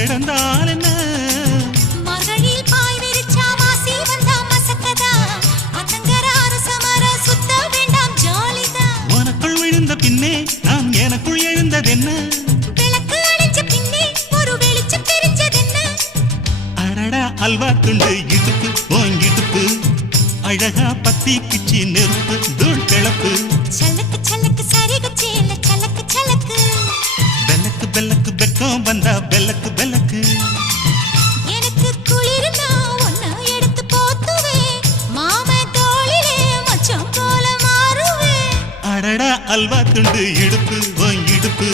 கிடந்தால் என்ன மகளில் பாய் விரிச்சா வாசி வந்தா மசக்கதா அத்தங்கர அரசமர சுத்த வேண்டாம் ஜாலிதான் உனக்குள் விழுந்த பின்னே நான் எனக்குள் எழுந்ததென்ன விளக்கு அணைஞ்ச பின்னே ஒரு வெளிச்சம் தெரிஞ்சதென்ன அடடா அல்வா துண்டு இடுப்பு ஓங்கிடுப்பு அழகா பத்தி பிச்சி நெருப்பு தூள் கிளப்பு சலக்கு சலக்கு சரிக சேல சலக்கு சலக்கு பெல்லக்கு பெல்லக்கு பெக்கம் வந்தா பெல்லக்கு பெல்லக்கு எனக்கு குளிர்னா ஒன்ன எடுத்து போத்துவே மாம தோளிலே மச்சம் போல மாறுவே அடடா அல்வா துண்டு இடுப்பு ஓங்கிடுப்பு